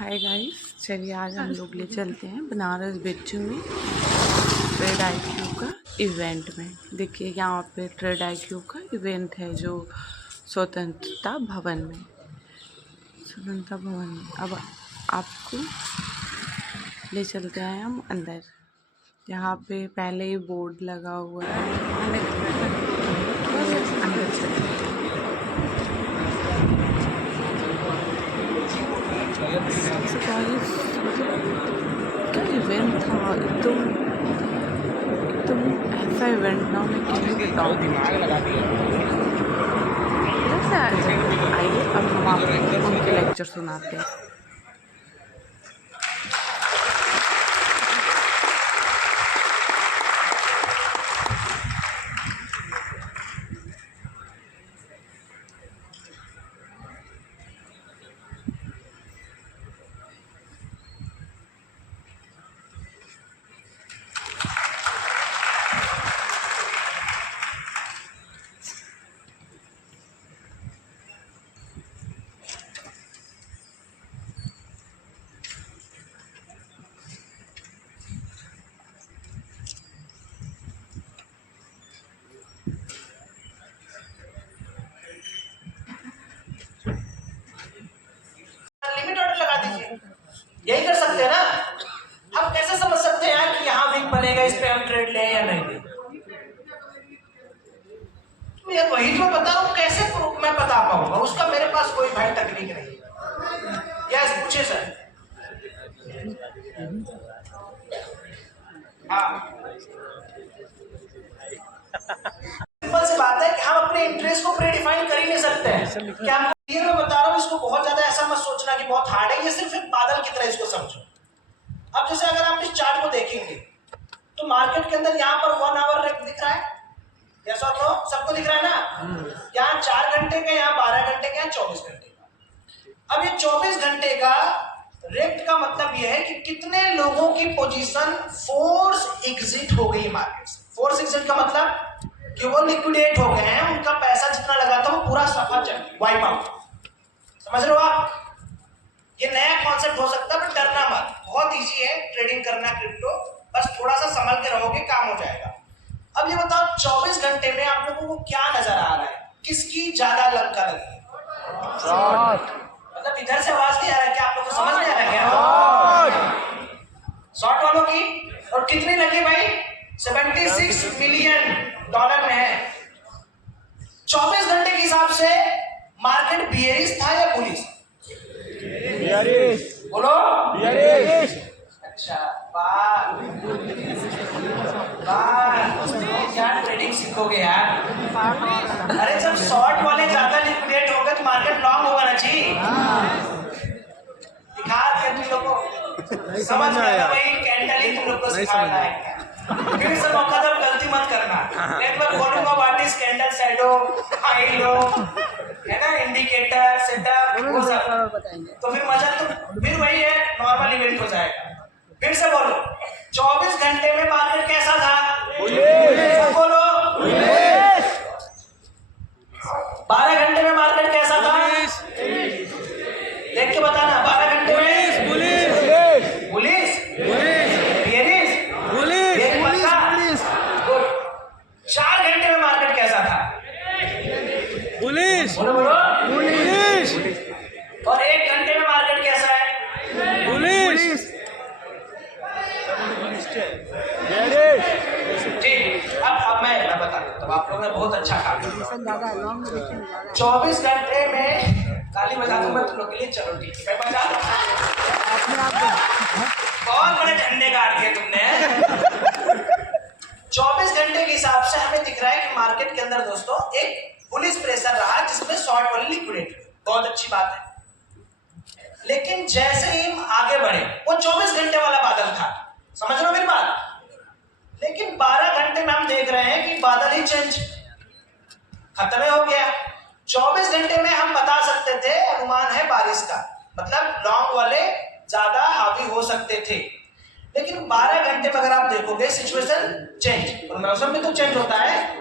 Hi guys, चलिए आज हम लोग ले चलते हैं बनारस बिच्छू में ट्रेड IQ का इवेंट में। देखिए यहाँ पे ट्रेड IQ का इवेंट है जो स्वतंत्रता भवन में। अब आपको ले चलते हैं हम अंदर। यहाँ पे पहले ही बोर्ड लगा हुआ है, अंदर चलते हैं। क्या इवेंट था, एकदम ऐसा इवेंट ना मैं क्या ही बताऊँ। आइए अब हम आपको उनके लेक्चर सुनाते हैं। यही कर सकते हैं ना। हम कैसे समझ सकते हैं कि यहाँ वीक बनेगा, इस पे हम ट्रेड लें या नहीं लें? तो ये वही जो बता रहा हूँ, कैसे मैं बता पाऊंगा? उसका मेरे पास कोई भाई तकनीक नहीं। यस, पूछे सर। हाँ, सिंपल सी बात है कि हम अपने इंटरेस्ट को प्रीडिफाइन कर ही नहीं सकते हैं। क्या ये मैं बता रहा हूँ, इसको बहुत ज्यादा ऐसा मत सोचना कि बहुत हार्ड है। ये सिर्फ एक बादल की तरह इसको समझो। अब जैसे अगर आप इस चार्ट को देखेंगे तो मार्केट के अंदर यहाँ पर 1 आवर रेट दिख रहा है, यस और नो? सबको दिख रहा है ना? यहाँ 4 घंटे का, यहाँ 12 घंटे का, यहाँ 24 घंटे का। अब ये 24 घंटे का रेट का मतलब यह है कि कितने लोगों की पोजीशन फोर्स एग्जिट हो गई मार्केट से। फोर्स एग्जिट का मतलब कि वो लिक्विडेट हो गए हैं, उनका पैसा जितना लगा था वो पूरा सफा चल वाइप आउट। समझ रहे हो आप? ये नया कॉन्सेप्ट हो सकता है, पर डरना मत। बहुत इजी है ट्रेडिंग करना क्रिप्टो, बस थोड़ा सा संभल के रहोगे, काम हो जाएगा। अब ये बताओ 24 घंटे में आप लोगों को क्या नजर आ रहा है? किसकी ज्यादा लंका लगी? मतलब इधर से आवाज नहीं आ रहा है क्या? आप लोग को समझ नहीं आ रहा क्या? शॉर्ट वालों की। और कितनी लगी भाई? 76 मिलियन डॉलर में है। 24 घंटे के हिसाब से मार्केट बियरिश था या बुलिश? बोलो। अच्छा, वाह क्या ट्रेडिंग सीखोगे यार। अरे जब शॉर्ट वाले ज्यादा लिक्विडेट होगा तो मार्केट लॉन्ग होगा ना जी। दिखा दिया तुम लोग को, समझ गया भाई। कैंडल ही तुम लोग को सिखाना है। फिर से मौका दो, गलती मत करना। एक बार बोलूंगा what is candle, shadow, high low, है ना, इंडिकेटर, सेटअप, वो सब तो फिर मजा तो फिर वही है, नॉर्मल इवेंट हो जाएगा। फिर से बोलो, 24 घंटे में मार्केट कैसा था? बोलो। 12 घंटे में मार्केट कैसा था? देख के बताना। 12 घंटे में पुलिस 4 घंटे में मार्केट कैसा था? पुलिस। बोलो। और 1 घंटे में मार्केट कैसा है? पुलिस। ठीक, अब मैं बता देता हूँ। आप लोगों ने बहुत अच्छा काम किया। 24 घंटे में ताली बजा दूंगा तुम लोग के लिए। चलो ठीक है, बजा दो। बहुत बड़े झंडे गाड़ दिए तुमने। 24 घंटे के हिसाब से हमें दिख रहा है कि मार्केट के अंदर दोस्तों एक बुलिश प्रेशर रहा, जिसमें शॉर्ट वाले लिक्विडेट हुए। बहुत अच्छी बात है। लेकिन जैसे ही हम आगे बढ़े, वो 24 घंटे वाला बादल था, समझ रहे हो मेरी बात? लेकिन 12 घंटे में हम देख रहे हैं कि बादल ही चेंज, खत्म हो गया। 24 घंटे में हम बता सकते थे, अनुमान है बारिश का, मतलब लॉन्ग वाले ज्यादा हावी हो सकते थे। लेकिन 12 घंटे में अगर आप देखोगे सिचुएशन चेंज, और मौसम में तो चेंज होता है।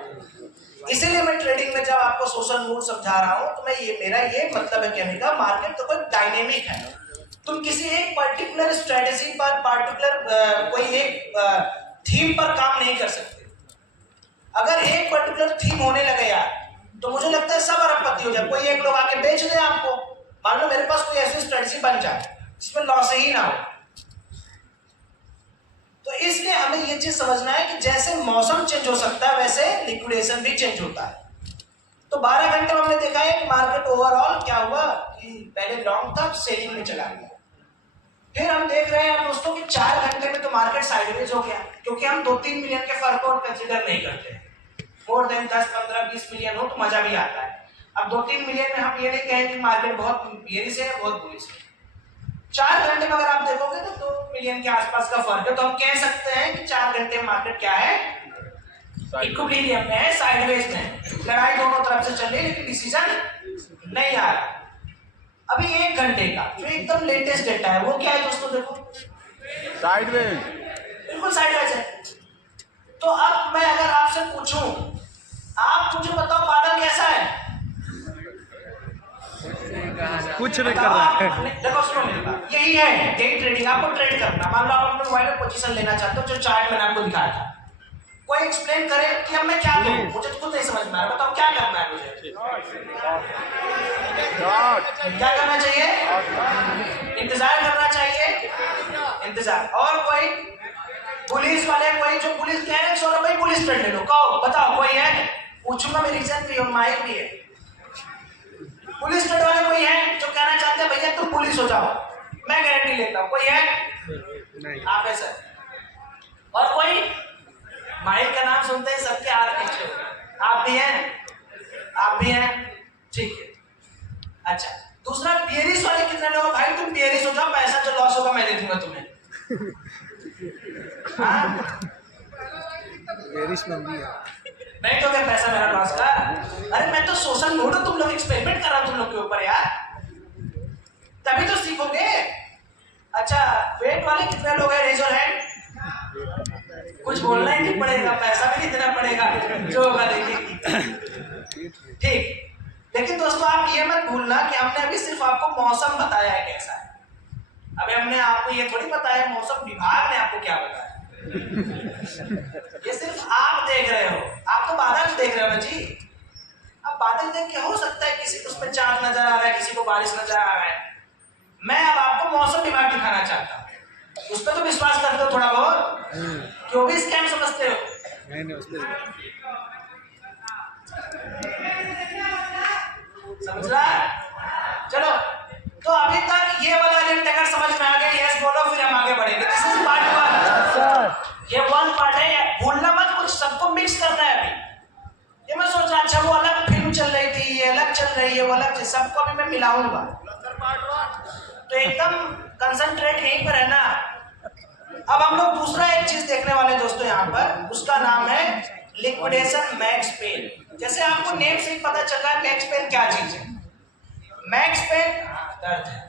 इसीलिए मैं ट्रेडिंग में जब आपको सोशल मूड समझा रहा हूं तो मैं मेरा ये मतलब है कहने का, मार्केट तो कोई डायनेमिक है। तुम किसी एक पर्टिकुलर स्ट्रेटेजी पर, पर्टिकुलर कोई एक थीम पर काम नहीं कर सकते। अगर एक पर्टिकुलर थीम होने लगे यार, तो मुझे लगता है सब अरबपति हो जाए। कोई एक लोग आके बेच दे आपको, मान लो मेरे पास कोई ऐसी स्ट्रेटेजी बन जाए जिसमें लॉस ही ना हो। तो इसलिए हमें ये चीज समझना है कि जैसे मौसम चेंज हो सकता है वैसे लिक्विडेशन भी चेंज होता है। तो 12 घंटे में हमने देखा है कि मार्केट ओवरऑल क्या हुआ कि पहले लॉन्ग था, सेलिंग में चला गया। फिर हम देख रहे हैं दोस्तों कि 4 घंटे में तो मार्केट साइडवेज हो गया, क्योंकि हम 2-3 मिलियन के फर्क को कंसीडर नहीं करते। मोर देन 10, 15, 20 मिलियन हो तो मजा भी आता है। अब 2-3 मिलियन में हम ये नहीं कहेंगे कि मार्केट बहुत बेरिश है, बहुत बुलिश है। 4 घंटे में अगर आप देखोगे तो 2 मिलियन के आसपास का फर्क है, तो हम कह सकते हैं कि 4 घंटे में मार्केट क्या है, इक्विलिब्रियम में है, साइडवेज में। लड़ाई दोनों तरफ से चल रही है लेकिन डिसीजन नहीं आ रहा। अभी 1 घंटे का जो एकदम लेटेस्ट डेटा है वो क्या है दोस्तों, देखो साइडवेज, बिल्कुल साइडवेज है। तो अब मैं अगर आपसे पूछूं, आप मुझे बताओ बादल कैसा है? कुछ नहीं कर रहा है। देखो सुनो मेरी बात, यही है डे ट्रेडिंग। आपको ट्रेड करना, मान लो आप अपने मोबाइल में पोजीशन लेना चाहते हो, जो चार्ट मैंने आपको दिखाया था, कोई एक्सप्लेन करे कि अब मैं क्या करूं, मुझे तो खुद नहीं समझ में आ रहा। बताओ क्या करना है मुझे, क्या करना चाहिए? इंतजार करना चाहिए, इंतजार। और कोई पुलिस वाले, कोई जो पुलिस कह रहे हैं सौरभ भाई पुलिस ट्रेड ले लो, कहो बताओ कोई है? पूछूंगा, मेरी इज्जत भी और माइक भी है। पुलिस ट्रेड वाले कोई है जो कहना चाहते हैं भैया तुम पुलिस हो जाओ, मैं गारंटी लेता हूं, कोई है? नहीं। आप है सर। और कोई? माइक का नाम सुनते ही सबके हाथ नीचे हो गए। आप भी हैं? आप भी हैं? ठीक है। अच्छा, दूसरा बियरिश वाले कितने लोग? भाई तुम बियरिश हो जाओ, पैसा जो लॉस होगा मैं दे दूंगा तुम्हें। बेरिश मंदी है, नहीं तो क्या पैसा मेरा लॉस का? अरे मैं तो सोशल मूड हूं, तुम लोग एक्सपेरिमेंट कर रहा तुम लोग के ऊपर यार, तभी तो सीखोगे। अच्छा, वेट वाले कितने लोग हैं? Raise your hand. कुछ बोलना ही नहीं पड़ेगा, पैसा भी नहीं देना पड़ेगा, जो होगा देखिए। ठीक, लेकिन दोस्तों आप ये मत भूलना कि हमने अभी सिर्फ आपको मौसम बताया है कैसा है। अभी हमने आपको ये थोड़ी बताया मौसम विभाग ने आपको क्या बताया। ये सिर्फ आप देख रहे हो, आप तो बादल देख रहे हो ना जी। अब बादल देख के हो सकता है किसी को उसमें चांद नजर आ रहा है, किसी को बारिश नजर आ रहा है। मैं अब आपको मौसम विभाग दिखाना चाहता हूँ, उस पर तो विश्वास करते हो थोड़ा बहुत, क्यों भी स्कैम समझते हो? नहीं समझ रहा है? चलो, तो अभी तक ये वाला एलिमेंट अगर समझ में आ गया, यस बोलो, फिर हम आगे बढ़ेंगे। This is part 1। ये 1 पार्ट है, भूलना मत, कुछ सबको मिक्स करना है। अभी ये मैं सोच रहा, अच्छा वो अलग फिल्म चल रही थी, ये अलग चल रही है, वो अलग चीज, सबको अभी मैं मिलाऊंगा। तो एकदम कंसंट्रेट यहीं पर है ना। अब हम लोग दूसरा एक चीज देखने वाले दोस्तों यहाँ पर, उसका नाम है लिक्विडेशन मैक्स पेन। जैसे आपको नेम से ही पता चल रहा है मैक्स पेन क्या चीज है। मैक्स पेन दर्द है,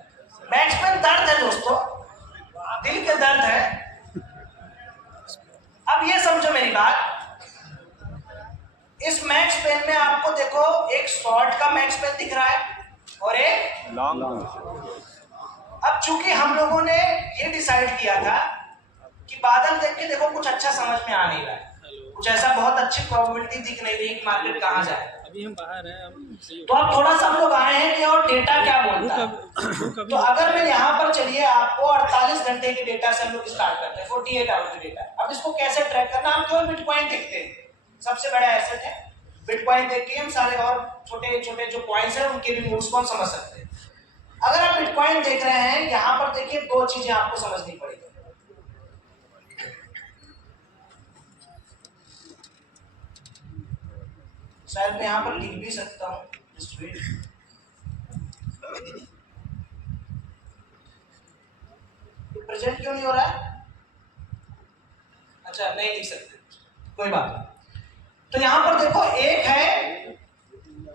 मैक्स पेन दर्द है दोस्तों, दिल के दर्द है। अब ये समझो मेरी बात, इस मैक्स पेन में आपको देखो एक शॉर्ट का मैक्स पेन दिख रहा है और एक लॉन्ग। अब चूंकि हम लोगों ने ये डिसाइड किया था कि बादल देख के देखो कुछ अच्छा समझ में आ नहीं रहा है, कुछ ऐसा बहुत अच्छी प्रोबेबिलिटी दिख नहीं रही कि मार्केट कहाँ जाए। अभी हम बाहर हैं, तो अब थोड़ा सा हम लोग आए हैं कि और डेटा क्या बोलता है। तो अगर मैं यहाँ पर चलिए आपको 48 घंटे के डेटा से हम लोग स्टार्ट करते हैं, 48 आवर के डेटा। अब इसको कैसे ट्रैक करना, हम केवल बिटकॉइन देखते हैं, सबसे बड़ा एसेट है बिटकॉइन। देख के हम सारे और छोटे छोटे जो पॉइंट्स हैं उनके भी मूव्स को समझ सकते हैं। अगर आप बिटकॉइन देख रहे हैं, यहाँ पर देखिए 2 चीजें आपको समझनी पड़ेगी। शायद मैं यहाँ पर लिख भी सकता हूँ, प्रेजेंट क्यों नहीं हो रहा है? अच्छा नहीं लिख सकते, कोई बात नहीं। तो यहाँ पर देखो, एक है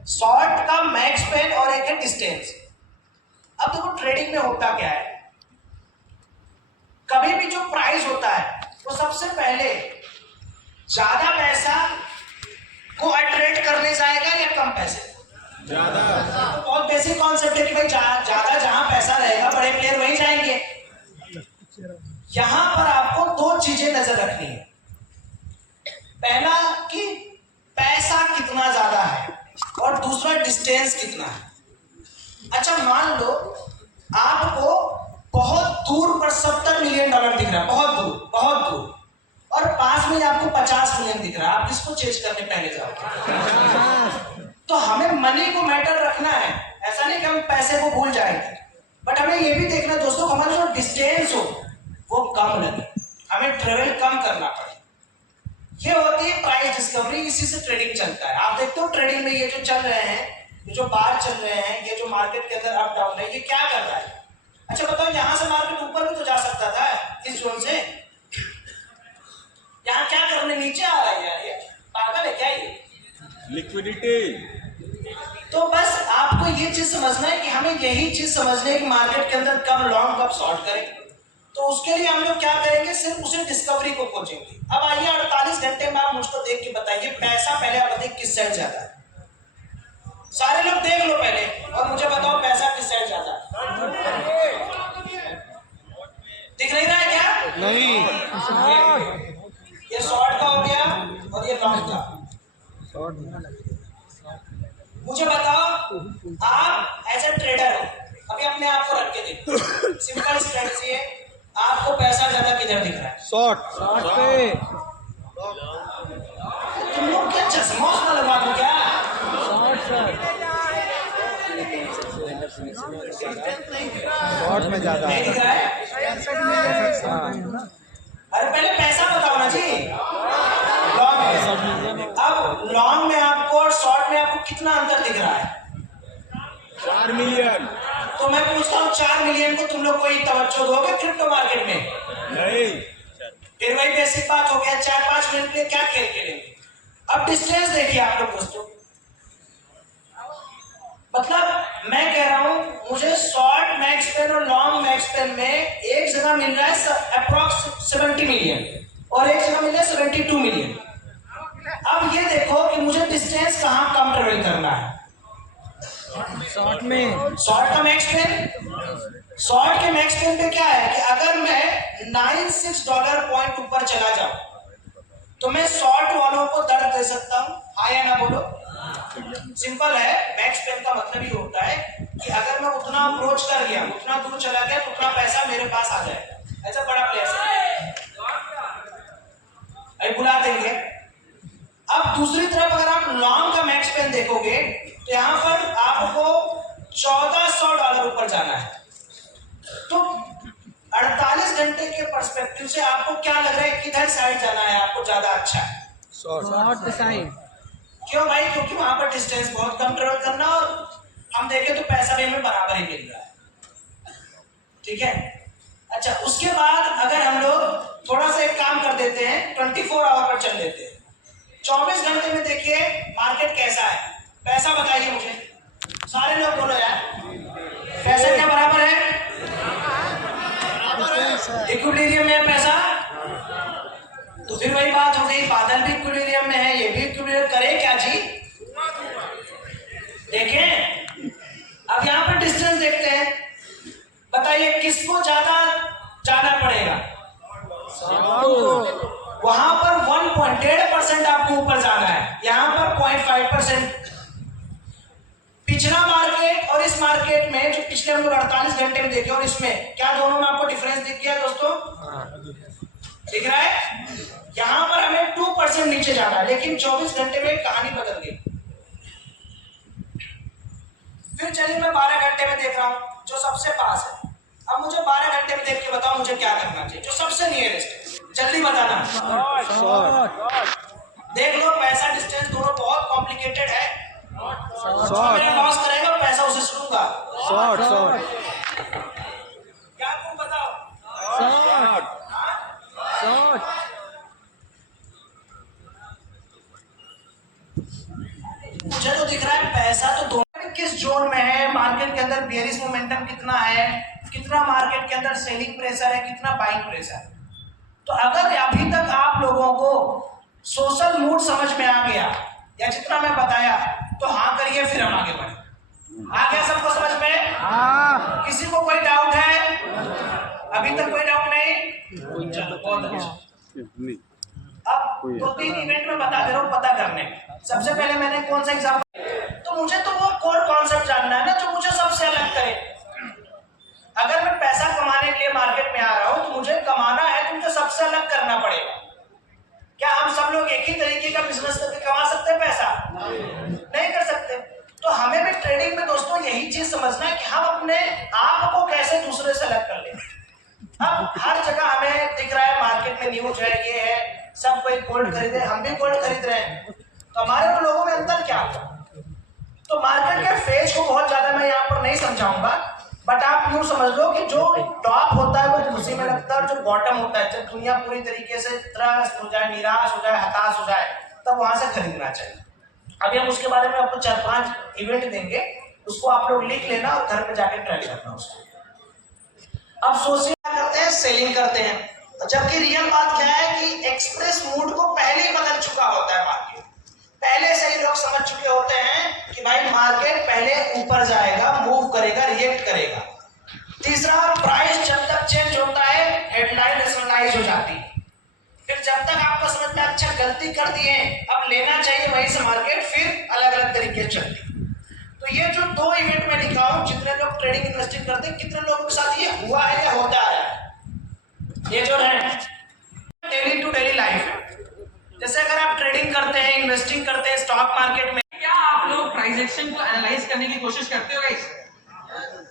शॉर्ट का मैक्स पेन और एक है डिस्टेंस। अब देखो ट्रेडिंग में होता क्या है, कभी भी जो प्राइस होता है वो सबसे पहले ज्यादा पैसा को अट्रैक्ट करने जाएगा या कम पैसे? ज्यादा। तो बहुत बेसिक कॉन्सेप्ट है कि भाई ज्यादा जहां पैसा रहेगा बड़े प्लेयर वहीं जाएंगे। यहां पर आपको दो चीजें नजर रखनी है। पहला कि पैसा कितना ज्यादा है और दूसरा डिस्टेंस कितना है। अच्छा मान लो आपको बहुत दूर पर $70 मिलियन दिख रहा है, बहुत दूर, और पास में आपको 50 मिलियन दिख रहा है। आप किसको चेंज करने पहले जाओगे? तो हमें मनी को मैटर रखना है, ऐसा नहीं कि हम पैसे को भूल जाएंगे, बट हमें ये भी देखना दोस्तों हमारा जो डिस्टेंस हो वो कम लगे, हमें ट्रेवल कम करना पड़े। ये होती है प्राइस डिस्कवरी, इसी से ट्रेडिंग चलता है। आप देखते हो ट्रेडिंग में ये जो चल रहे हैं, ये जो बार चल रहे हैं, ये जो मार्केट के अंदर अप डाउन है, ये क्या कर रहा है? अच्छा बताओ, यहां से मार्केट ऊपर भी तो जा सकता था इस जोन से, यहाँ क्या करने नीचे आ रहा है यार? ये पागल है क्या ये? लिक्विडिटी। तो बस आपको ये चीज समझना है कि हमें यही चीज समझना है कि मार्केट के अंदर कब लॉन्ग कब शॉर्ट करें। तो उसके लिए हम लोग क्या करेंगे, सिर्फ उसे डिस्कवरी को खोजेंगे। अब आइए 48 घंटे में आप मुझको देख के बताइए पैसा पहले आप बताइए किस साइड जाता है। सारे लोग देख लो पहले और मुझे बताओ पैसा किस साइड जाता है। दिख नहीं रहा है क्या? नहीं। ये शॉर्ट का हो गया और ये लॉन्ग का। मुझे बताओ, आप एज ए ट्रेडर हो, अभी अपने आप को रख के देखो, सिंपल स्ट्रेटजी है, आपको पैसा ज्यादा किधर दिख रहा है? शॉर्ट पे। तुम लोग क्या चश्मा उस्मा लगा दो क्या? शॉर्ट में ज्यादा नहीं दिख रहा है? अरे पहले पैसा बताओ ना जी। लॉन्ग में, अब लॉन्ग में आपको और शॉर्ट में आपको कितना अंतर दिख रहा है? 4 मिलियन। तो मैं पूछता हूँ 4 मिलियन को तुम लोग कोई तवज्जो दोगे क्रिप्टो मार्केट में? नहीं। फिर वही बेसिक बात हो गया, 4-5 मिनट के लिए क्या खेल खेलेंगे? अब डिस्टेंस देखिए आप लोग दोस्तों, मतलब मैं कह रहा हूं मुझे शॉर्ट मैक्स पेन और लॉन्ग मैक्स पेन में एक जगह मिल रहा है अप्रॉक्स 70 मिलियन और एक जगह मिल रहा है 72 मिलियन। अब ये देखो कि मुझे डिस्टेंस कहां कम ट्रेवल करना है। शॉर्ट में, शॉर्ट का मैक्स पेन, शॉर्ट के मैक्स पेन पे क्या है कि अगर मैं $96 पॉइंट ऊपर चला जाऊं तो मैं शॉर्ट वालों को दर्द दे सकता हूं। हाँ या ना बोलो? सिंपल है, मैक्स पेन का मतलब ही होता है कि अगर मैं उतना अप्रोच कर गया, उतना दूर चला गया तो उतना पैसा मेरे पास आ जाएगा। ऐसा बड़ा प्लेयर है, अभी बुला देंगे। अब दूसरी तरफ अगर आप लॉन्ग का मैक्स पेन देखोगे तो यहां पर आपको $1400 ऊपर जाना है। तो 48 घंटे के पर्सपेक्टिव से आपको क्या लग रहा है किधर साइड जाना है आपको ज्यादा अच्छा है? Short side. क्यों भाई? क्योंकि वहां पर डिस्टेंस बहुत कम ट्रेवल करना और हम देखें तो पैसा भी हमें बराबर ही मिल रहा है। ठीक है, अच्छा उसके बाद अगर हम लोग थोड़ा सा एक काम कर देते हैं, 24 आवर पर चल लेते हैं। 24 घंटे में देखिए मार्केट कैसा है, पैसा बताइए मुझे, सारे लोग बोलो यार, पैसा क्या बराबर है? इक्विलिब्रियम में पैसा, तो फिर वही बात हो गई, बादल भी इक्विलिब्रियम में है, ये भी इक्विलिब्रियम, करे क्या जी? देखें अब यहां पर डिस्टेंस देखते हैं, बताइए किसको ज्यादा जाना पड़ेगा? वहां पर 1.5% आपको ऊपर जाना है, यहां पर 0.5%। पिछला मार्केट और इस मार्केट में जो पिछले हम लोग 48 घंटे में देखे और इसमें क्या दोनों में आपको डिफरेंस दिख गया दोस्तों? दिख रहा है? यहां पर हमें 2% नीचे जाना है, लेकिन 24 घंटे में कहानी बदल गई। फिर चलिए मैं 12 घंटे में देख रहा हूं जो सबसे पास है। अब मुझे 12 घंटे में देख के बताओ मुझे क्या करना चाहिए, जो सबसे नियरेस्ट है, जल्दी बताना। देख लो पैसा डिस्टेंस दोनों बहुत कॉम्प्लिकेटेड है, मेरा लॉस करेगा और पैसा उसे सुनूंगा। शॉर्ट क्या तुम बताओ? मुझे तो दिख रहा है पैसा तो दोनों किस जोन में है, मार्केट के अंदर बेयरिश मोमेंटम कितना है, कितना मार्केट के अंदर सेलिंग प्रेशर है, कितना बाइंग प्रेशर है। तो अगर अभी तक आप लोगों को सोशल मूड समझ में आ गया या जितना मैं बताया तो हाँ करिए, फिर हम आगे बढ़े। आ गया सबको समझ में? किसी को कोई डाउट है? अभी तक कोई डाउट नहीं? बहुत अच्छा। अब 2-3 इवेंट में बता दे रहा हूँ पता करने में। सबसे पहले मैंने कौन सा एग्जाम्पल, तो मुझे तो वो कोर कॉन्सेप्ट जानना है ना जो मुझे सबसे अलग करे। अगर मैं पैसा कमाने के लिए मार्केट में आ रहा हूं तो मुझे कमाना है तो मुझे सबसे अलग करना पड़ेगा। क्या हम सब लोग एक ही तरीके का बिजनेस करके कमा सकते हैं पैसा? नहीं कर सकते। तो हमें भी ट्रेडिंग में दोस्तों यही चीज समझना है कि हम अपने आप को कैसे दूसरे से अलग कर लें। अब हर जगह हमें दिख रहा है मार्केट में न्यूज है, ये है, सब कोई गोल्ड खरीदे, हम भी गोल्ड खरीद रहे हैं, तो हमारे और लोगों में अंतर क्या होगा? तो मार्केट के फेज को बहुत ज्यादा मैं यहाँ पर नहीं समझाऊंगा, बट आप यूं समझ लो कि जो टॉप होता है वो खुशी में लगता है, और जो बॉटम होता है जब दुनिया पूरी तरीके से त्रस्त हो जाए, निराश हो जाए, हताश हो जाए, तब वहां से खरीदना चाहिए। अभी हम उसके बारे में आपको 4-5 इवेंट देंगे, उसको आप लोग लिख लेना और घर पे जाके ट्राई करना उसको। अब सोचिए करते हैं, सेलिंग करते हैं, जबकि रियल बात क्या है कि एक्सप्रेस मूड को पहले ही बदल चुका होता है मार्केट। पहले से ही लोग समझ चुके होते हैं कि भाई मार्केट पहले ऊपर जाएगा, मूव करेगा, रिएक्ट करेगा। तीसरा, प्राइस जब तक चेंज होता है हेडलाइन नेशनलाइज हो जाती है। फिर जब तक आपको समझ में अच्छा गलती कर दिए अब लेना चाहिए वहीं से मार्केट फिर अलग अलग तरीके चलती है। तो ये जो 2 इवेंट में लिखा हूं, जितने लोग ट्रेडिंग इन्वेस्टिंग करते हैं, कितने लोगों के साथ ये हुआ है या होता आया है? ये जो है डेली टू डेली लाइफ है। जैसे अगर आप ट्रेडिंग करते हैं, इन्वेस्टिंग करते हैं स्टॉक मार्केट में, क्या आप लोग प्राइस एक्शन को एनालाइज करने की कोशिश करते हो गाइस?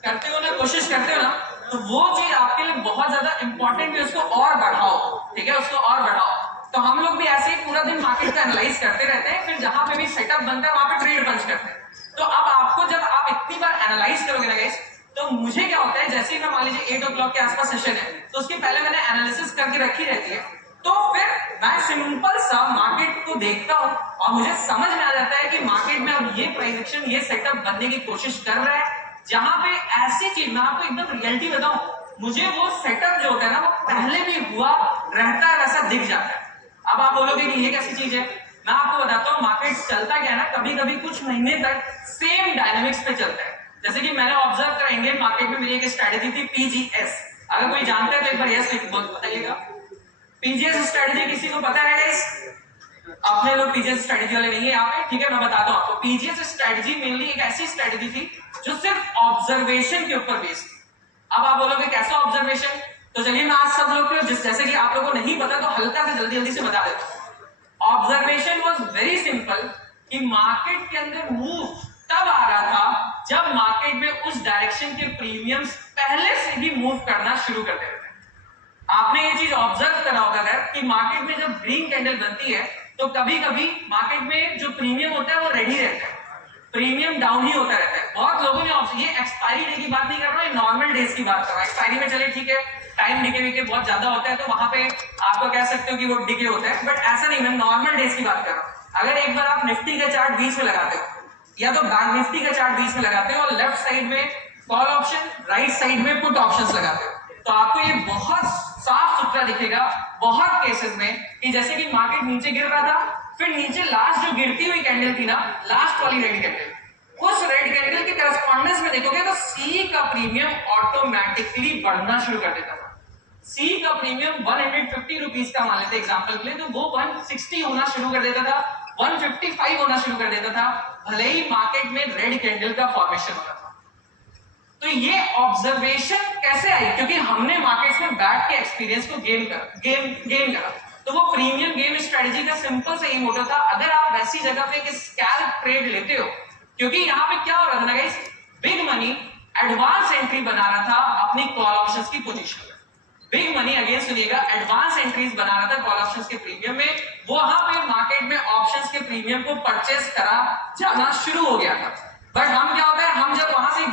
करते हो ना? कोशिश करते हो ना? तो वो चीज आपके लिए बहुत ज्यादा इंपॉर्टेंट है, उसको और बढ़ाओ, ठीक है? उसको और बढ़ाओ। तो हम लोग भी ऐसे ही पूरा दिन मार्केट को एनालाइज करते रहते हैं, फिर जहां पे भी सेटअप बनता है वहां पे ट्रेड पंच करते हैं। तो अब आपको जब आप इतनी बार एनालाइज करोगे ना गाइस, तो मुझे क्या होता है, जैसे ही मैं मान लीजिए 8 o'clock के आसपास सेशन है, तो उसके पहले मैंने एनालिसिस करके रखी रहती है, तो फिर मैं सिंपल सा मार्केट को देखता हूं और मुझे समझ में आ जाता है कि मार्केट में अब ये प्राइस एक्शन, ये सेटअप बनने की कोशिश कर रहा है, जहां पे ऐसी चीज, मैं आपको एकदम रियलिटी बताऊं, मुझे वो सेटअप जो होता है ना, वो पहले भी हुआ रहता है, वैसा दिख जाता है। अब आप बोलोगे कि ये कैसी चीज है? मैं आपको बताता हूँ, मार्केट चलता क्या है ना, कभी कभी कुछ महीने तक सेम डायनेमिक्स पे चलता है। जैसे कि मैंने ऑब्जर्व करा इंडियन मार्केट में, मेरी एक स्ट्रेटेजी थी पीजीएस। अगर कोई जानता है तो एक बार यस बताइएगा। पीजीएस स्ट्रेटेजी किसी को पता है गाइस? अपने लोग पीजीएस स्ट्रेटेजी वाले नहीं है यहाँ पे, ठीक है? मैं बताता हूँ आपको। पीजीएस स्ट्रेटेजी मेनली एक ऐसी स्ट्रेटेजी थी जो सिर्फ ऑब्जर्वेशन के ऊपर बेस्ड थी। अब आप बोलोगे कैसा ऑब्जर्वेशन? तो चलिए मैं आज सब लोग को, जैसे कि आप लोगों को नहीं पता तो हल्का से जल्दी से बता देता हूँ। ऑब्जर्वेशन वाज वेरी सिंपल कि मार्केट के अंदर मूव तब आ रहा था जब मार्केट में उस डायरेक्शन के प्रीमियम्स पहले से ही मूव करना शुरू कर देते थे। आपने ये चीज ऑब्जर्व करा होगा कि मार्केट में जब ग्रीन कैंडल बनती है तो कभी कभी मार्केट में जो प्रीमियम होता है वो रेडी रहता है, प्रीमियम डाउन ही होता रहता है। बहुत लोगों ने, ये एक्सपायरी डे की बात नहीं कर रहा हूँ, नॉर्मल डेज की बात कर रहा हूँ। एक्सपायरी में चले ठीक है, टाइम डिके बहुत ज्यादा होता है तो वहां पे आपको कह सकते हो कि वो डिके होता है, बट ऐसा नहीं, मैं नॉर्मल डेज की बात कर रहा हूँ। अगर एक बार आप निफ्टी का चार्ट 20 में लगाते हो, या तो बैंक निफ्टी का चार्ट 20 में लगाते हो और लेफ्ट साइड में कॉल ऑप्शन, राइट साइड में पुट ऑप्शंस लगाते हो, तो आपको ये बहुत साफ सुथरा दिखेगा बहुत केसेस में कि जैसे कि मार्केट नीचे गिर रहा था, फिर नीचे लास्ट जो गिरती हुई कैंडल थी ना, लास्ट वाली रेड कैंडल, उस रेड कैंडल के करस्पॉन्डेंस में देखोगे तो सी का प्रीमियम ऑटोमेटिकली बढ़ना शुरू कर देता था। सी का प्रीमियम 150 रुपीज का मान लेते एग्जांपल के लिए, तो वो 160 होना शुरू कर देता था, 155 होना शुरू कर देता था, भले ही मार्केट में रेड कैंडल का फॉर्मेशन होता था। तो ये ऑब्जर्वेशन कैसे आई? क्योंकि हमने मार्केट्स में बैठ के एक्सपीरियंस को गेन करा। तो वो प्रीमियम गेम स्ट्रेटजी का सिंपल से ही मोटो था। अगर आप वैसी जगह पे एक स्कैल्प ट्रेड लेते हो, क्योंकि यहाँ पे क्या हो रहा था ना guys, big money advance entry बना रहा था अपनी कॉल ऑप्शंस की पोजीशन में। बिग मनी, अगेन सुनिएगा, एडवांस एंट्रीज बना रहा था कॉल ऑप्शंस के प्रीमियम में। वहां पे मार्केट में ऑप्शंस के प्रीमियम को परचेस करा जाना शुरू हो गया था। बट हम क्या होता है, हम जब वहां से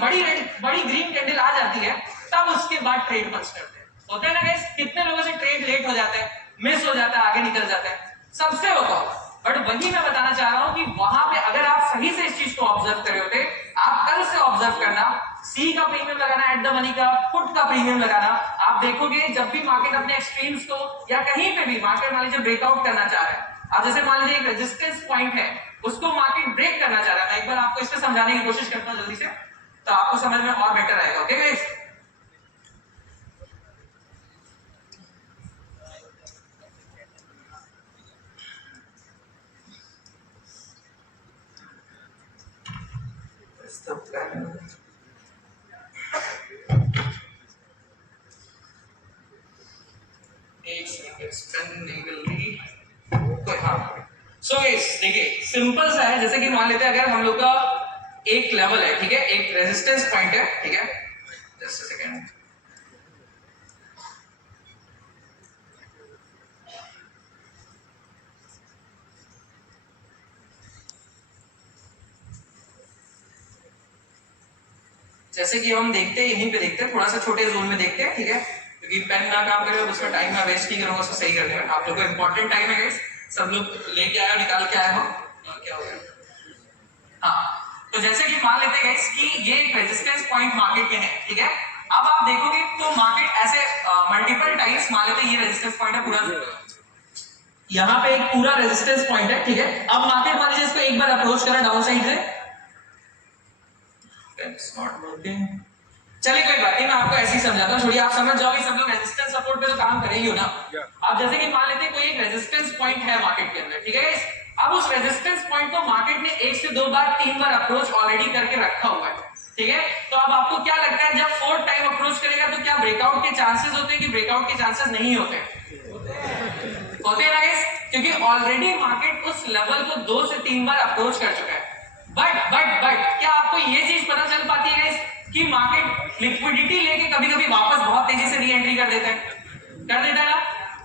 बड़ी ग्रीन कैंडल आ जाती है तब उसके बाद ट्रेड पंच करते हैं। होता है ना गाइस, कितने लोगों से ट्रेड लेट हो जाता है, मिस हो जाता है, आगे निकल जाता है, सबसे होता है। बट वही मैं बताना चाह रहा हूं कि वहां पे अगर आप सही से इस चीज को ऑब्जर्व कर रहे होते, आप कल से ऑब्जर्व करना, सी का प्रीमियम लगाना, एट द मनी का पुट का प्रीमियम लगाना, आप देखोगे जब भी मार्केट अपने एक्सट्रीम्स को या कहीं पे भी मार्केट मान लीजिए ब्रेकआउट करना चाह रहा है, आप जैसे मान लीजिए एक रेजिस्टेंस पॉइंट है, उसको मार्केट ब्रेक करना चाह रहा है, मैं एक बार आपको इससे समझाने की कोशिश करता हूं जल्दी से, तो आपको समझ में और बेटर आएगा। ओके गाइस, एक सेकंड पेन नहीं मिल रही कोई। हाँ सो गाइस देखिए सिंपल सा है, जैसे कि मान लेते हैं अगर हम लोग का एक लेवल है, ठीक है, एक रेजिस्टेंस पॉइंट है, ठीक है, जस्ट अ सेकंड। जैसे कि हम देखते हैं यहीं पे देखते हैं, थोड़ा सा छोटे जोन में देखते हैं, ठीक है, क्योंकि पेन ना काम करे उसमें टाइम मैं वेस्ट नहीं करूंगा, उसको सही करने में। आप लोग को इंपॉर्टेंट टाइम है गाइस, सब लोग लेके आए निकाल के आए हो, क्या हो गया। हाँ तो जैसे कि मान लेते हैं गाइस कि ये एक रेजिस्टेंस पॉइंट मार्केट के है, ठीक है। अब आप देखोगे तो मार्केट ऐसे मल्टीपल टाइम्स, मान लेते हैं ये रेजिस्टेंस पॉइंट है पूरा, यहाँ पे एक पूरा रेजिस्टेंस पॉइंट है, ठीक है। अब मार्केट मान लीजिए इसको एक बार अप्रोच करें डाउन साइड से, चलिए कोई बात नहीं, मैं आपको ऐसे ही समझाता हूँ, छोड़िए आप समझ जाओगे, सब लोग रेजिस्टेंस सपोर्ट पे तो काम करेंगे ना। आप जैसे कि मान लेते हैं कोई एक रेजिस्टेंस पॉइंट है मार्केट के अंदर, ठीक है। अब उस रेजिस्टेंस पॉइंट को मार्केट ने 1 से 2 बार 3 बार अप्रोच ऑलरेडी करके रखा हुआ है, ठीक है। तो अब आपको क्या लगता है जब 4th टाइम अप्रोच करेगा तो क्या ब्रेकआउट के चांसेस होते हैं कि ब्रेकआउट के चांसेस नहीं होते? होते हैं गाइस, क्योंकि ऑलरेडी मार्केट उस लेवल को 2 से 3 बार अप्रोच कर चुका है। बट क्या आपको ये चीज पता चल पाती है गाइस कि मार्केट लिक्विडिटी लेके कभी-कभी वापस बहुत तेजी से री एंट्री कर देता है ना।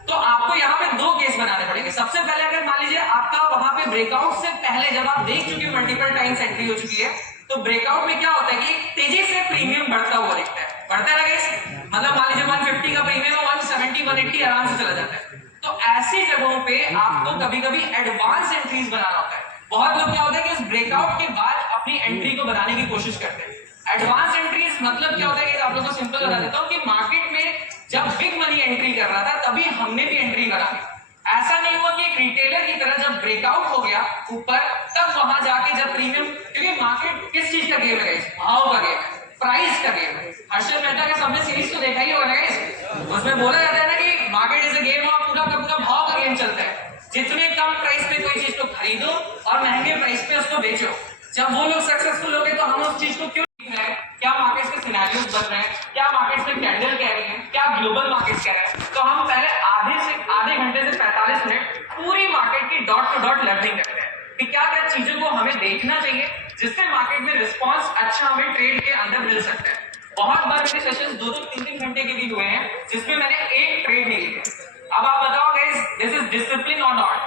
तो आपको यहाँ पे 2 केस बनाने पड़ेंगे। सबसे पहले अगर मान लीजिए आपका वहां पे ब्रेकआउट से पहले जब आप देख चुके मल्टीपल टाइम्स एंट्री हो चुकी है, तो ब्रेकआउट में क्या होता है कि तेजी से प्रीमियम बढ़ता हुआ दिखता है, बढ़ता है ना गाइस, मतलब मान लीजिए 150 का प्रीमियम 170 180 आराम से चला जाता है। तो ऐसी जगहों पे आपको कभी-कभी एडवांस एंट्रीज बनाना होता है। बहुत लोग क्या होता है कि उस ब्रेकआउट के बाद अपनी एंट्री को बनाने की कोशिश करते हैं। एडवांस एंट्रीज मतलब क्या होता है कि आप लोगों को सिंपल बता देता हूं कि मार्केट में जब बिग मनी एंट्री कर रहा था तभी हमने भी एंट्री करा। ऐसा नहीं हुआ कि एक रिटेलर की तरह जब ब्रेकआउट हो गया ऊपर तब वहां जाके जब प्रीमियम, क्योंकि मार्केट किस चीज का गेम है, भाव का गेम है, प्राइस का गेम है। हर्षद मेहता का सबने सीरीज तो देखा ही होगा गाइस, उसमें बोला जाता है ना कि मार्केट इज अ गेम और पूरा का पूरा भाव का गेम चलता है। जितने कम प्राइस पे कोई चीज को खरीदो और महंगे प्राइस पे उसको बेचो। जब वो लोग सक्सेसफुल हो गए तो हम उस चीज को क्यों देख रहे हैं? क्या मार्केट्स के सिनेरियोज बन रहे हैं, क्या मार्केट्स में कैंडल कह रही है, क्या ग्लोबल मार्केट्स कह रहे हैं। तो हम पहले आधे घंटे से 45 मिनट पूरी मार्केट की डॉट टू डॉट लर्निंग करते हैं कि क्या क्या चीजों को हमें देखना चाहिए जिससे मार्केट में रिस्पॉन्स अच्छा हमें ट्रेड के अंदर मिल सकता है। बहुत बार मेरे सेशंस 2-3 घंटे के भी हुए हैं जिसमें मैंने एक ट्रेड नहीं लिया। अब आप बताओ गाइस, दिस इज डिसिप्लिन और नॉट।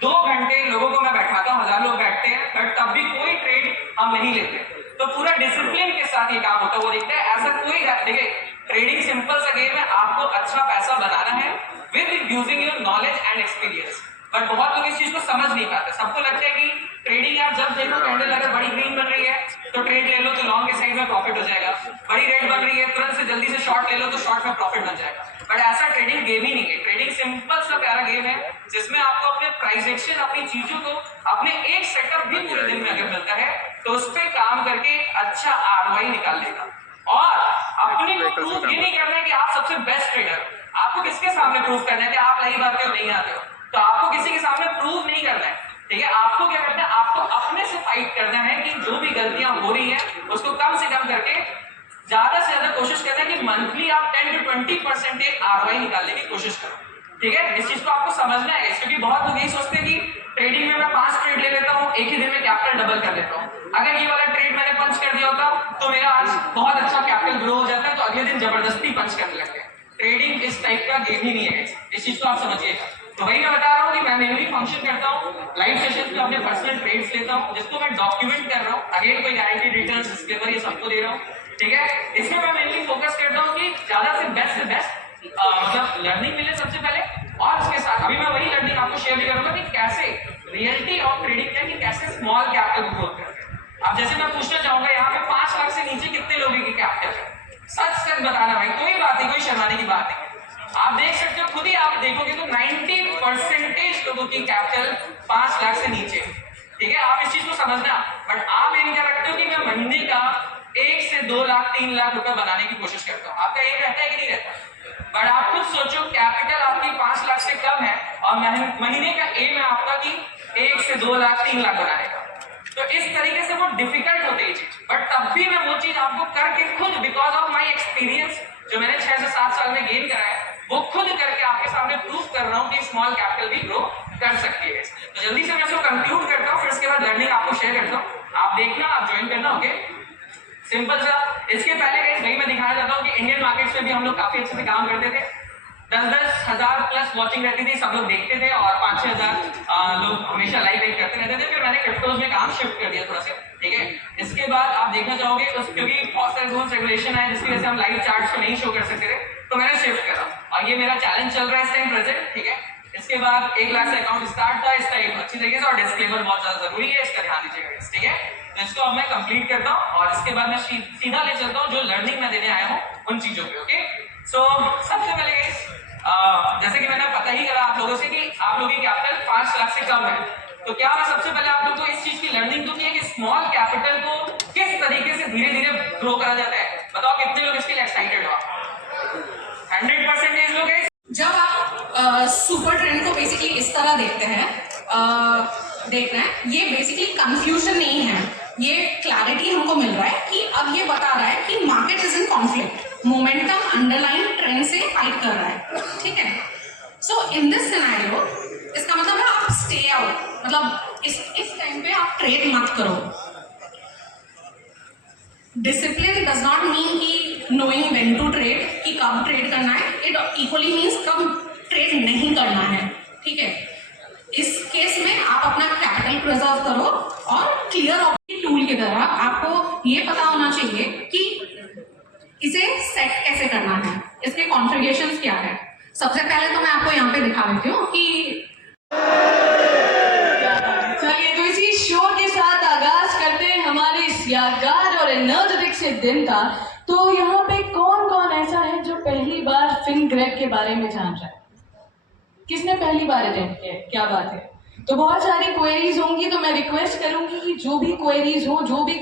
2 घंटे लोगों को मैं बैठाता हूं, 1000 लोग बैठते हैं, बट तब भी कोई ट्रेड हम नहीं लेते। तो पूरा डिसिप्लिन के साथ ये काम होता है, वो देखते हैं। ऐसा कोई देखिए, ट्रेडिंग सिंपल सा गेम है, आपको अच्छा पैसा बनाना है with using your knowledge and experience. But बहुत लोग इस चीज को समझ नहीं पाते। सबको लगता है कि ट्रेडिंग आप जब देखो कैंडल अगर बड़ी ग्रीन बन रही है तो ट्रेड ले लो तो लॉन्ग के साइड में प्रॉफिट हो जाएगा, बड़ी रेड बन रही है तुरंत से जल्दी से शॉर्ट ले लो तो शॉर्ट में प्रॉफिट बन जाएगा। बट ऐसा ट्रेडिंग गेम ही नहीं है। ट्रेडिंग सिंपल सा प्यारा गेम है जिसमें आपको अपने प्राइस एक्शन, अपनी चीजों को, अपने एक सेटअप भी पूरे दिन में अगर मिलता है तो उस पर काम करके अच्छा आरओआई निकाल लेगा। और अपने को प्रूव ये नहीं करना है कि आप सबसे बेस्ट ट्रेडर। आपको किसके सामने प्रूव करना है कि आप नहीं आते हो नहीं आते हो, तो आपको किसी के सामने प्रूव नहीं करना है, ठीक है। आपको क्या करना है, आपको अपने से फाइट करना है कि जो भी गलतियां हो रही है उसको कम से कम करके ज्यादा से ज्यादा कोशिश करना है कि मंथली आप 10 to 20% आरओआई निकालने की कोशिश करो, ठीक है। इस चीज को आपको समझना है, क्योंकि बहुत लोग यही सोचते हैं कि ट्रेडिंग में मैं 5 ट्रेड ले लेता हूँ, एक ही दिन में कैपिटल डबल कर लेता हूँ। अगर ये वाला ट्रेड मैंने पंच कर दिया होता तो मेरा आज बहुत अच्छा कैपिटल ग्रो हो जाता है, तो अगले दिन जबरदस्ती पंच करने लगते हैं। ट्रेडिंग इस टाइप का गेम ही नहीं है, इस चीज को आप समझिएगा। तो वही मैं बता रहा हूँ कि मैं मेनली फंक्शन करता हूँ लाइव सेशन पे, अपने पर्सनल ट्रेड्स लेता हूँ जिसको मैं डॉक्यूमेंट कर रहा हूँ। अगेन कोई गारंटी रिटर्न्स डिस्क्लेमर ये सबको दे रहा हूँ, ठीक है। इसमें मैं मेनली फोकस करता हूँ कि ज्यादा से बेस्ट मतलब लर्निंग मिले सबसे पहले, और उसके साथ अभी मैं वही लर्निंग आपको शेयर भी करूंगा कि कैसे रियलिटी ऑफ ट्रेडिंग है कि कैसे स्मॉल कैपिटल ग्रोथ करते हैं। अब जैसे मैं पूछना चाहूंगा यहाँ पे 5 लाख से नीचे कितने लोगों की कैपिटल है? सच बताना भाई, कोई बात नहीं, कोई शर्माने की बात नहीं। आप देख सकते हो, खुद ही आप देखोगे तो 90% लोगों की कैपिटल 5 लाख से नीचे, ठीक है। आप इस चीज को समझना। बट आप एम क्या रखते हो कि मैं महीने का 1 से 2 लाख 3 लाख रुपए बनाने की कोशिश करता हूँ। आपका एम रहता है कि नहीं रहता? बट आप खुद सोचो, कैपिटल आपकी 5 लाख से कम है और महीने का एम है आपका कि 1 से 2 लाख 3 लाख बनाने का। तो इस तरीके से वो डिफिकल्ट होते हैं चीज, बट तब भी मैं वो चीज आपको करके खुद, बिकॉज ऑफ माई एक्सपीरियंस जो मैंने 6 से 7 साल में गेन करा है, वो खुद करके आपके सामने प्रूव कर रहा हूँ कि स्मॉल कैपिटल भी ग्रो कर सकती है। तो जल्दी से मैं इसको कंक्लूड करता हूँ, फिर उसके बाद लर्निंग आपको शेयर करता हूँ, आप देखना, आप ज्वाइन करना। ओके, सिंपल सा। इसके पहले गाइस वही मैं दिखाना चाहता हूँ कि इंडियन मार्केट्स में भी हम लोग काफी अच्छे से काम करते थे, 10-10 हजार प्लस वॉचिंग रहती थी, सब लोग देखते थे और 5-6 हजार लोग हमेशा लाइक करते रहते थे। फिर मैंने क्रिप्टोज में काम शिफ्ट कर दिया थोड़ा सा, ठीक है। इसके बाद आप देखना चाहोगे क्योंकि बहुत सारे रूल्स रेगुलेशन है जिसकी वजह से हम लाइव चार्ट्स को नहीं शो कर सकते थे, तो मैंने शिफ्ट करा और ये मेरा चैलेंज चल रहा है इस टाइम प्रेजेंट, ठीक है। इसके बाद 1 लाख से अकाउंट स्टार्ट था, इसका एक अच्छी तरीके से, और डिस्क्लेमर बहुत ज्यादा जरूरी है, इसका ध्यान दीजिएगा, ठीक है। तो इसको अब मैं कंप्लीट करता हूँ और इसके बाद मैं सीधा ले चलता हूँ जो लर्निंग मैं देने आया हूँ उन चीजों पे। ओके, सो सबसे पहले गाइस जैसे कि मैंने पता ही करा आप लोगों से कि आप लोगों की कैपिटल 5 लाख से कम है, तो क्या मैं सबसे पहले आप लोगों को इस चीज की लर्निंग दूंगी कि स्मॉल कैपिटल को किस तरीके से धीरे धीरे ग्रो करा जाता है। बताओ कितने लोग इसके लिए एक्साइटेड हो? 100% लोग हैं। जब आप सुपर ट्रेंड को बेसिकली इस तरह देखते हैं, देखना है, ये बेसिकली कंफ्यूजन नहीं है, ये क्लैरिटी हमको मिल रहा है कि अब ये बता रहा है कि market is in conflict, momentum underline trend से फाइट कर रहा है, ठीक है। सो इन दिस सिनेरियो इसका मतलब है आप स्टे आउट, मतलब इस टाइम पे आप ट्रेड मत करो। डिसिप्लिन डज नॉट मीन कि नोइंग व्हेन टू ट्रेड, कि कब ट्रेड करना है, इट इक्वली मीन्स कब ट्रेड नहीं करना है, ठीक है। इस केस में आप अपना कैपिटल प्रिजर्व करो और क्लियर ऑप्शन टूल की तरह आपको ये पता होना चाहिए कि इसे सेट कैसे करना है, इसके कॉन्फ़िगरेशंस क्या है। सबसे पहले तो मैं आपको यहाँ पे दिखा देती हूँ कि चलिए, तो इसी शोर के साथ आगाज करते हैं हमारे इस यादगार और एनर्जेटिक से दिन का। तो यहाँ पे कौन कौन ऐसा है जो पहली बार फिनग्रेग के बारे में जान रहा है? किसने पहली बार अटेंड किया? क्या बात है। तो बहुत सारी क्वेरीज होंगी, तो मैं रिक्वेस्ट करूंगी कि जो भी क्वेरीज हो, जो भी